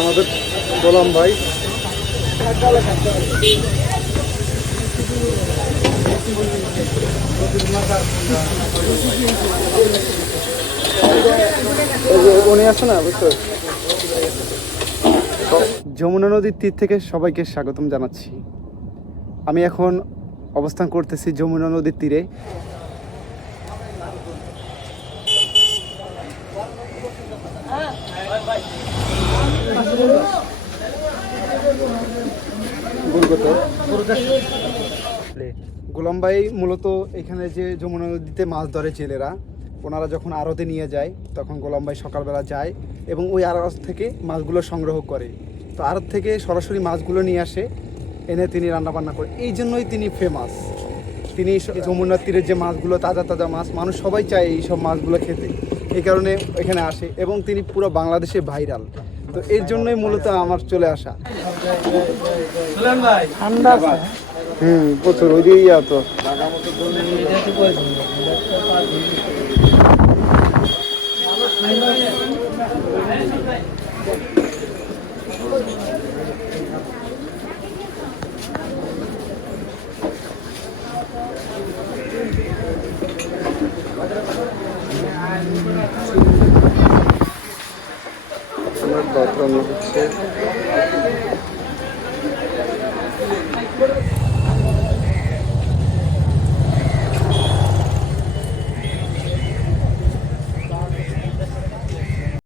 আমাদের গোলাম ভাই। উনি আছে না, বুঝছো? যমুনা নদীর তীর থেকে সবাইকে স্বাগতম জানাচ্ছি। আমি এখন অবস্থান করতেছি যমুনা নদীর তীরে। গোলাম ভাই মূলত এখানে যে যমুনা নদীতে মাছ ধরে জেলেরা, ওনারা যখন আড়তে নিয়ে যায় তখন গোলাম ভাই সকালবেলা যায় এবং ওই আড়ত থেকে মাছগুলো সংগ্রহ করে। তো আড়ত থেকে সরাসরি মাছগুলো নিয়ে আসে, এনে তিনি রান্নাবান্না করে। এই জন্যই তিনি ফেমাস। তিনি যমুনার তীরের যে মাছগুলো, তাজা তাজা মাছ, মানুষ সবাই চায় এই সব মাছগুলো খেতে, এই কারণে এখানে আসে এবং তিনি পুরো বাংলাদেশে ভাইরাল। তো এর জন্যই মূলত আমার চলে আসা। প্রচুর ওই দিয়েই তো হচ্ছে।